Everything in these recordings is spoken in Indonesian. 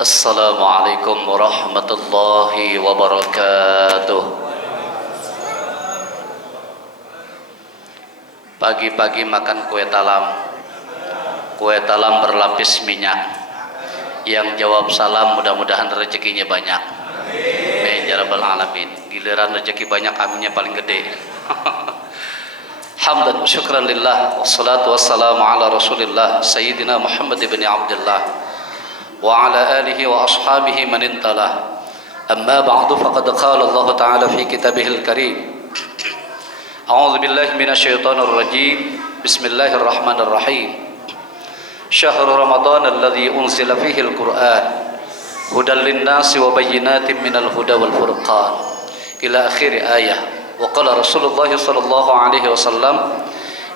Assalamualaikum warahmatullahi wabarakatuh. Pagi-pagi makan kue talam. Kue talam berlapis minyak. Yang jawab salam mudah-mudahan rezekinya banyak. Amin ya rabbal alamin. Giliran rezeki banyak aminnya paling gede. Hamdan wa syukran lillah. Wassalatu wassalamu ala rasulillah Sayyidina Muhammad ibn Abdullah wa ala alihi wa ashabihi man intalah. Amma ba'du, faqad qala Allah Ta'ala fi kitabihil karim. A'udzu billahi minasyaitonir rajim. Bismillahirrahmanirrahim. Syahrul Ramadan alladzi unzila fihi al-Qur'an hudan lin-nasi wa bayyinatin minal huda wal furqan ila akhir ayah. Wa qala Rasulullah sallallahu alaihi wasallam,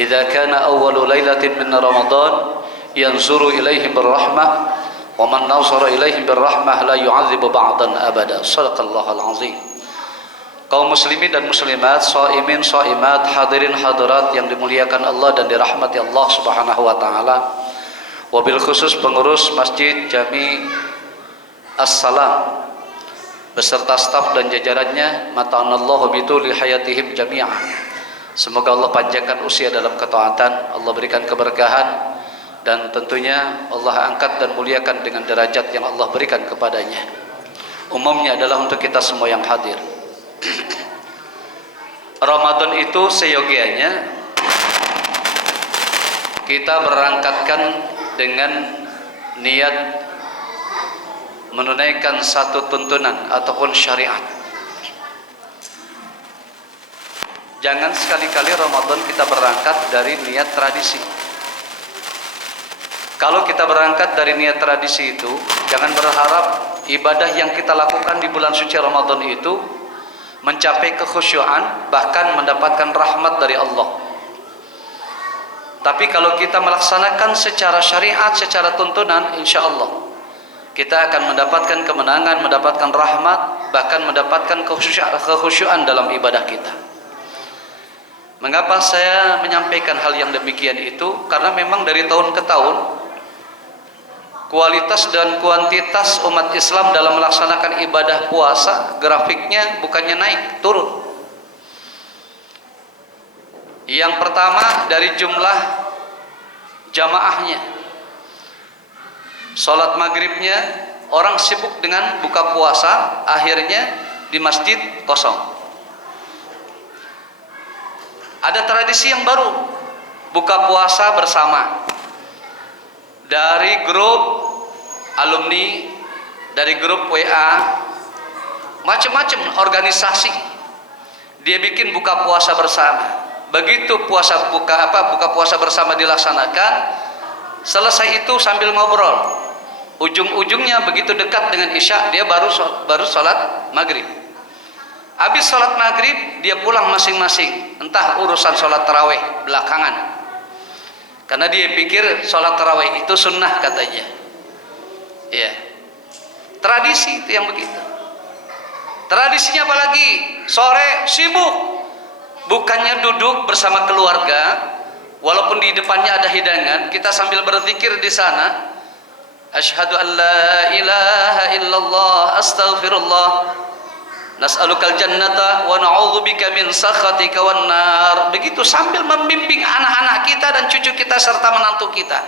idza kana awwalu lailatin min Ramadan yanzuru ilaihi birrahmah wa man nazara ilaihi birrahmah la yu'adzibu ba'dan abada. Shadaqallahul azim. Kaum muslimin dan muslimat, shaimin shaimat, hadirin hadirat yang dimuliakan Allah dan dirahmati Allah Subhanahu wa taala. Wabil khusus pengurus Masjid Jami As-Salam beserta staf dan jajarannya, mata'anallahu bituli hayatihim jami'ah. Semoga Allah panjangkan usia dalam ketaatan, Allah berikan keberkahan, dan tentunya Allah angkat dan muliakan dengan derajat yang Allah berikan kepadanya. Umumnya adalah untuk kita semua yang hadir. Ramadan itu seyogianya kita berangkatkan dengan niat menunaikan satu tuntunan ataupun syariat. Jangan sekali-kali Ramadan kita berangkat dari niat tradisi. Kalau kita berangkat dari niat tradisi itu, jangan berharap ibadah yang kita lakukan di bulan suci Ramadan itu mencapai kekhusyuan, bahkan mendapatkan rahmat dari Allah. Tapi kalau kita melaksanakan secara syariat, secara tuntunan, insya Allah kita akan mendapatkan kemenangan, mendapatkan rahmat, bahkan mendapatkan kekhusyuan dalam ibadah kita. Mengapa saya menyampaikan hal yang demikian itu? Karena memang dari tahun ke tahun kualitas dan kuantitas umat Islam dalam melaksanakan ibadah puasa grafiknya bukannya naik, turun. Yang pertama dari jumlah jamaahnya. Salat maghribnya orang sibuk dengan buka puasa, akhirnya di masjid kosong. Ada tradisi yang baru, buka puasa bersama. Dari grup alumni, dari grup WA, macam-macam organisasi dia bikin buka puasa bersama. Begitu buka puasa bersama dilaksanakan, selesai itu sambil ngobrol, ujung-ujungnya begitu dekat dengan isya dia baru sholat maghrib. Habis sholat maghrib dia pulang masing-masing, entah urusan sholat tarawih belakangan. Karena dia pikir sholat tarawih itu sunnah katanya. Ya, tradisi itu yang begitu. Tradisinya apalagi sore sibuk, bukannya duduk bersama keluarga, walaupun di depannya ada hidangan, kita sambil berzikir di sana. Asyhadu an la ilaha illallah, astaghfirullah, nas'alukal jannata wa na'udzubika min sakhatika wan nar. Begitu sambil membimbing anak-anak kita dan cucu kita serta menantu kita.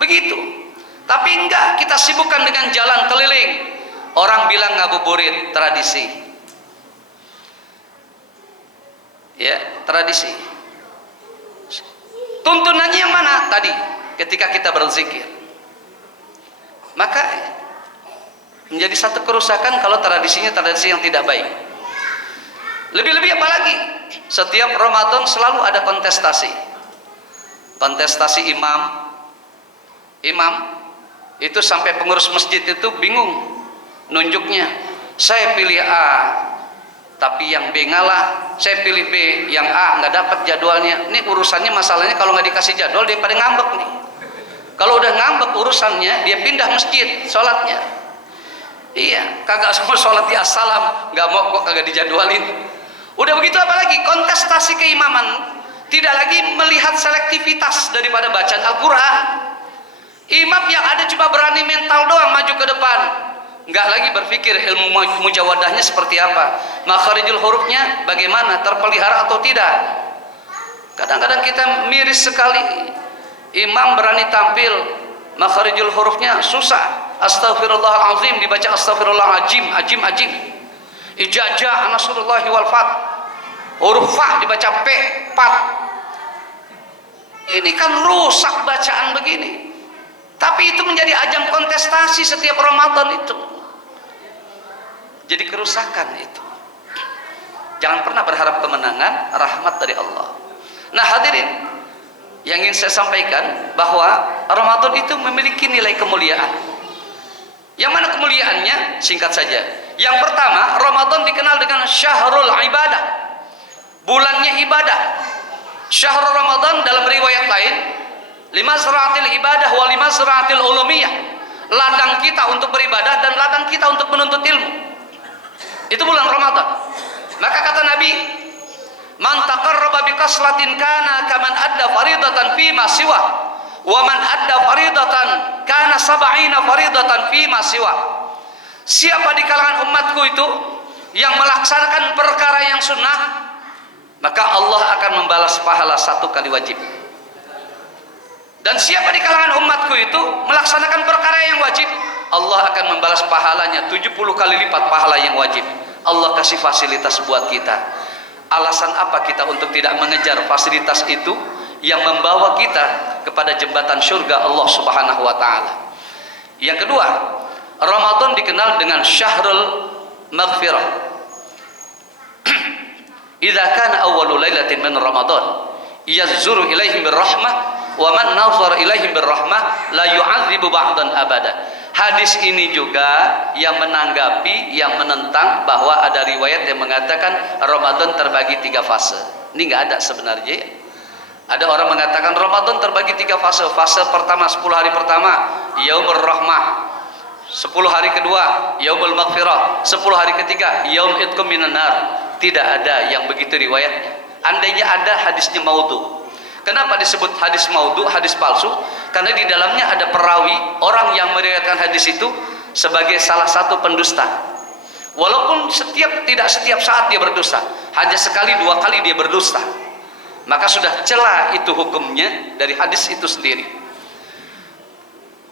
Begitu. Tapi enggak, kita sibukkan dengan jalan keliling. Orang bilang ngabuburit, tradisi. Ya, tradisi. Tuntunannya yang mana tadi ketika kita berzikir? Maka menjadi satu kerusakan kalau tradisinya tradisi yang tidak baik. Lebih-lebih apalagi setiap Ramadan selalu ada kontestasi. Kontestasi imam itu sampai pengurus masjid itu bingung nunjuknya. Saya pilih A tapi yang B ngalah, saya pilih B yang A nggak dapat jadwalnya. Ini urusannya, masalahnya kalau nggak dikasih jadwal dia pada ngambek nih. Kalau udah ngambek urusannya dia pindah masjid sholatnya. Iya, kagak semua sholat di assalam, nggak mau kok kagak dijadwalin. Udah begitu apalagi kontestasi keimaman, tidak lagi melihat selektivitas daripada bacaan Al-Quran. Imam yang ada cuma berani mental doang maju ke depan, nggak lagi berpikir ilmu mujawadahnya seperti apa, makharijul hurufnya bagaimana, terpelihara atau tidak. Kadang-kadang kita miris sekali, imam berani tampil makharijul hurufnya susah, astagfirullahalazim dibaca astagfirullahalazim, ajim, ijajah nasrullahi wal fath, huruf fa dibaca p, pat. Ini kan rusak bacaan begini. Tapi itu menjadi ajang kontestasi setiap Ramadan itu. Jadi kerusakan itu. Jangan pernah berharap kemenangan, rahmat dari Allah. Nah hadirin, yang ingin saya sampaikan bahwa Ramadan itu memiliki nilai kemuliaan. Yang mana kemuliaannya? Singkat saja. Yang pertama, Ramadan dikenal dengan syahrul ibadah, bulannya ibadah. Syahrul Ramadan dalam riwayat lain limazra'atil ibadah wa limazra'atil ulumiyah, ladang kita untuk beribadah dan ladang kita untuk menuntut ilmu. Itu bulan Ramadan. Maka kata Nabi, man taqarraba bi kaslatin kana kaman adda faridatan fi ma siwa wa man adda faridatan kana sab'ina faridatan fi ma siwa. Siapa di kalangan umatku itu yang melaksanakan perkara yang sunnah, maka Allah akan membalas pahala 1 kali wajib. Dan siapa di kalangan umatku itu melaksanakan perkara yang wajib, Allah akan membalas pahalanya 70 kali lipat pahala yang wajib. Allah kasih fasilitas buat kita. Alasan apa kita untuk tidak mengejar fasilitas itu yang membawa kita kepada jembatan surga Allah Subhanahu wa taala? Yang kedua, Ramadan dikenal dengan syahrul maghfirah. Idza kana awwalu lailatin min Ramadan yazuru ilaihim birrahmah wa man nazara ilaihim birrahmah la yu'adzibu ba'dan abada. Hadis ini juga yang menanggapi, yang menentang bahwa ada riwayat yang mengatakan Ramadan terbagi 3 fase. Ini nggak ada sebenarnya. Ada orang mengatakan Ramadan terbagi 3 fase. Fase pertama 10 hari pertama yaumur rahmah, 10 hari kedua yaumul maghfirah, 10 hari ketiga yaum itqum minan nar. Tidak ada yang begitu riwayatnya. Andainya ada, hadisnya maudhu. Kenapa disebut hadis maudhu, hadis palsu? Karena di dalamnya ada perawi, orang yang meriwayatkan hadis itu sebagai salah satu pendusta. Walaupun tidak setiap saat dia berdusta, hanya sekali 2 kali dia berdusta, maka sudah celah itu hukumnya dari hadis itu sendiri.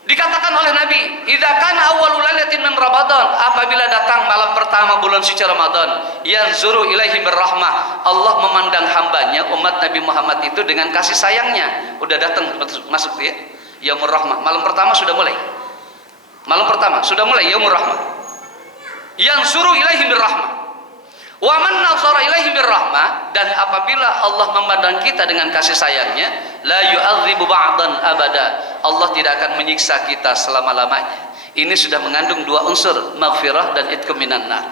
Dikatakan oleh Nabi, idza kana awwalul lailatin min Ramadan, apabila datang malam pertama bulan suci Ramadan, yanzuru ilaihi birrahmah, Allah memandang hambanya umat Nabi Muhammad itu dengan kasih sayangnya. Udah datang masuk ya, yaumur rahmah. Malam pertama sudah mulai. Malam pertama sudah mulai yaumur rahmah. Yanzuru ilaihi birrahmah. Wa man nazara ilaihi birrahmah, dan apabila Allah memandang kita dengan kasih sayangnya, la yu'adzibu ba'dan abada, Allah tidak akan menyiksa kita selama-lamanya. Ini sudah mengandung 2 unsur, maghfirah dan itqum minan nar.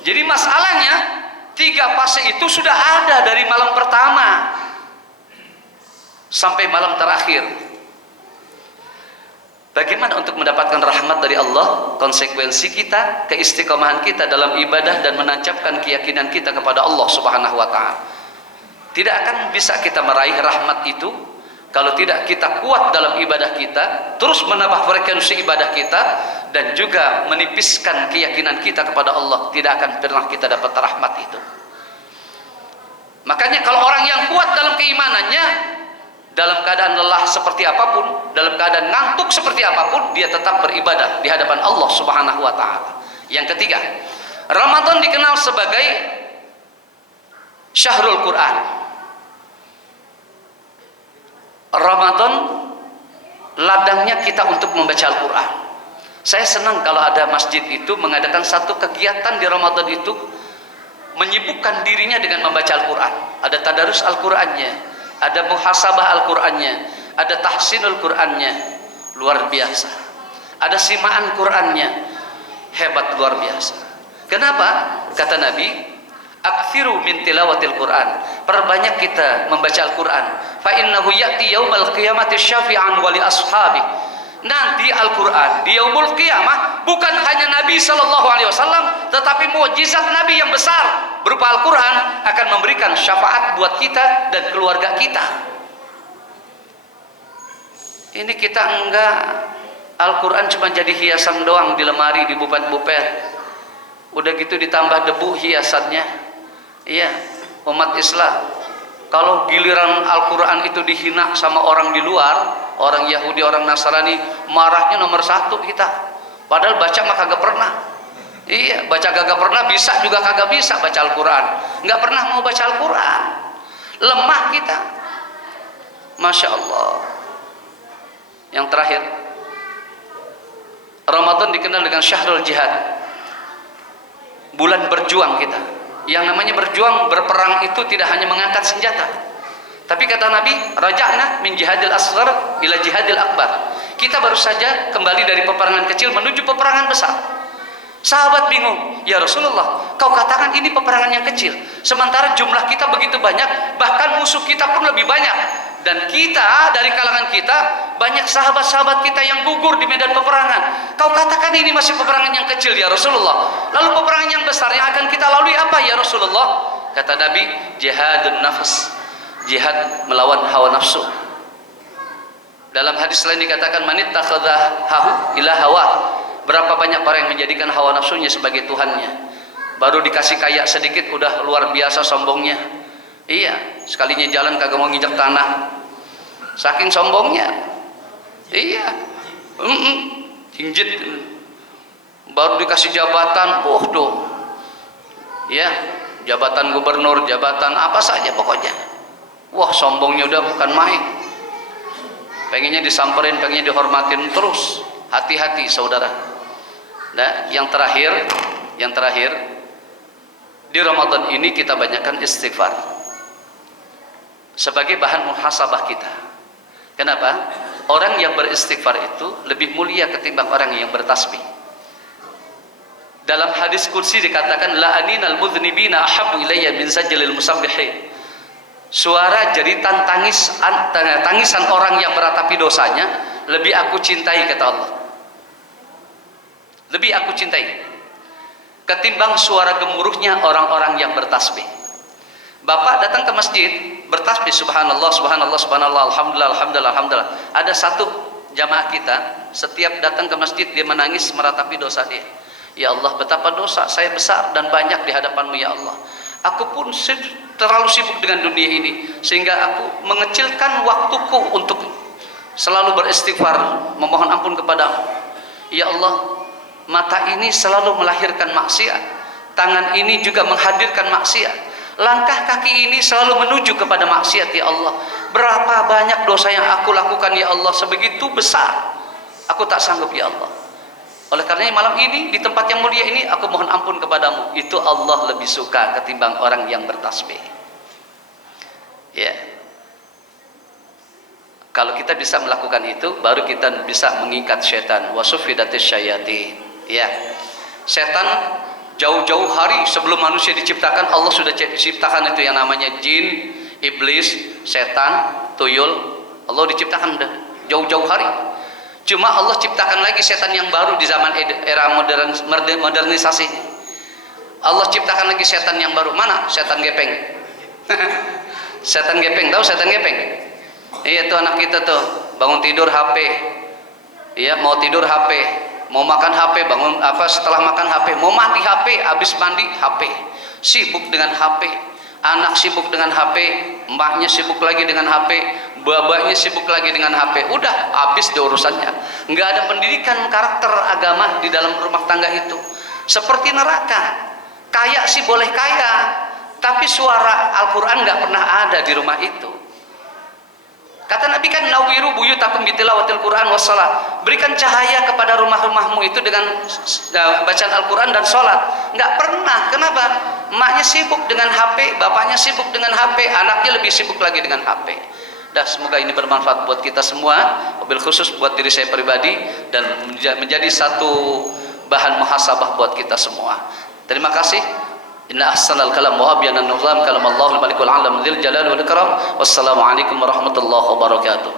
Jadi masalahnya 3 fase itu sudah ada dari malam pertama sampai malam terakhir. Bagaimana untuk mendapatkan rahmat dari Allah? Konsekuensi kita, keistiqomahan kita dalam ibadah dan menancapkan keyakinan kita kepada Allah Subhanahu wa taala. Tidak akan bisa kita meraih rahmat itu kalau tidak kita kuat dalam ibadah kita, terus menambah frekuensi ibadah kita, dan juga menipiskan keyakinan kita kepada Allah. Tidak akan pernah kita dapat rahmat itu. Makanya kalau orang yang kuat dalam keimanannya, dalam keadaan lelah seperti apapun, dalam keadaan ngantuk seperti apapun, dia tetap beribadah di hadapan Allah Subhanahu wa taala. Yang ketiga, Ramadan dikenal sebagai Syahrul Quran. Ramadan ladangnya kita untuk membaca Al-Quran. Saya senang kalau ada masjid itu mengadakan satu kegiatan di Ramadan itu, menyibukkan dirinya dengan membaca Al-Quran. Ada tadarus Al-Qurannya, ada muhasabah Al-Qur'annya, ada tahsinul Qur'annya, luar biasa. Ada simaan Qur'annya, hebat luar biasa. Kenapa? Kata Nabi, aktsiru min tilawatil Qur'an, perbanyak kita membaca Al-Qur'an. Fa innahu ya'ti yaumal qiyamati syafi'an wa li ashabi. Nanti Al-Qur'an di yaumul qiyamah bukan hanya Nabi sallallahu alaihi wasallam, tetapi mukjizat Nabi yang besar berupa Al-Quran akan memberikan syafaat buat kita dan keluarga kita. Ini kita enggak, Al-Quran cuma jadi hiasan doang di lemari, di bupet-bupet. Udah gitu ditambah debu hiasannya. Iya, umat Islam. Kalau giliran Al-Quran itu dihina sama orang di luar, orang Yahudi, orang Nasrani, marahnya nomor satu kita. Padahal baca mah kagak pernah. Iya, baca kagak pernah, bisa juga kagak bisa baca Al-Quran. Nggak pernah mau baca Al-Quran. Lemah kita. Masya Allah. Yang terakhir, Ramadan dikenal dengan syahrul jihad, bulan berjuang kita. Yang namanya berjuang, berperang itu tidak hanya mengangkat senjata, tapi kata Nabi, raja'na min jihadil asghar ila jihadil akbar. Kita baru saja kembali dari peperangan kecil menuju peperangan besar. Sahabat bingung, ya Rasulullah, kau katakan ini peperangan yang kecil, sementara jumlah kita begitu banyak, bahkan musuh kita pun lebih banyak. Dan kita, dari kalangan kita, banyak sahabat-sahabat kita yang gugur di medan peperangan. Kau katakan ini masih peperangan yang kecil ya Rasulullah. Lalu peperangan yang besar yang akan kita lalui apa ya Rasulullah? Kata Nabi, jihadun nafas, jihad melawan hawa nafsu. Dalam hadis lain dikatakan, manit takhadhahu ila hawa. Berapa banyak orang yang menjadikan hawa nafsunya sebagai Tuhannya. Baru dikasih kaya sedikit udah luar biasa sombongnya. Iya, sekalinya jalan kagak mau nginjak tanah, saking sombongnya. Iya, jinjit. Baru dikasih jabatan, tuh, ya, jabatan gubernur, jabatan apa saja pokoknya. Wah, sombongnya udah bukan main. Pengennya disamperin, pengennya dihormatin terus. Hati-hati saudara. Nah, yang terakhir, di Ramadan ini kita banyakkan istighfar sebagai bahan muhasabah kita. Kenapa? Orang yang beristighfar itu lebih mulia ketimbang orang yang bertasbih. Dalam hadis kursi dikatakan, la'aninal mudhnibina ahabbu ilayya min sajlil musabbihin. Suara jeritan tangisan orang yang meratapi dosanya lebih aku cintai, kata Allah. Lebih aku cintai ketimbang suara gemuruhnya orang-orang yang bertasbih. Bapak datang ke masjid bertasbih, subhanallah, subhanallah, subhanallah, alhamdulillah, alhamdulillah, alhamdulillah. Ada satu jamaah kita, setiap datang ke masjid dia menangis meratapi dosa dia. Ya Allah, betapa dosa saya besar dan banyak di hadapan-Mu ya Allah. Aku pun terlalu sibuk dengan dunia ini, sehingga aku mengecilkan waktuku untuk selalu beristighfar, memohon ampun kepadamu. Ya Allah, mata ini selalu melahirkan maksiat, tangan ini juga menghadirkan maksiat, langkah kaki ini selalu menuju kepada maksiat ya Allah. Berapa banyak dosa yang aku lakukan ya Allah, sebegitu besar, aku tak sanggup ya Allah. Oleh karenanya malam ini di tempat yang mulia ini aku mohon ampun kepadamu. Itu Allah lebih suka ketimbang orang yang bertasbih. Ya, kalau kita bisa melakukan itu, baru kita bisa mengikat setan. Wasufidatis syayatin. Ya, setan jauh-jauh hari sebelum manusia diciptakan, Allah sudah ciptakan itu yang namanya jin, iblis, setan, tuyul. Allah diciptakan udah jauh-jauh hari. Cuma Allah ciptakan lagi setan yang baru di zaman era modernisasi. Allah ciptakan lagi setan yang baru. Mana? Setan gepeng. Setan gepeng, tahu setan gepeng? Iya, tuh anak kita tuh bangun tidur HP. Iya, mau tidur HP, mau makan HP, bangun apa setelah makan HP, mau mandi HP, habis mandi HP. Sibuk dengan HP. Anak sibuk dengan HP, mbaknya sibuk lagi dengan HP, babanya sibuk lagi dengan HP. Udah habis di urusannya. Nggak ada pendidikan karakter agama di dalam rumah tangga itu. Seperti neraka. Kaya sih boleh kaya, tapi suara Al-Quran nggak pernah ada di rumah itu. Kata Nabi kan, nawiru buyutakum bitilawatil Quran wassalah. Berikan cahaya kepada rumah-rumahmu itu dengan bacaan Al-Quran dan sholat. Nggak pernah. Kenapa? Emaknya sibuk dengan HP, bapaknya sibuk dengan HP, anaknya lebih sibuk lagi dengan HP. Dah, semoga ini bermanfaat buat kita semua, wabil khusus buat diri saya pribadi, dan menjadi satu bahan muhasabah buat kita semua. Terima kasih. Inna ahsanal kalam wa abyanan nuzam kalam Allahul malikul alam dzil jalali wal ikram. Wassalamu alaikum warahmatullahi wabarakatuh.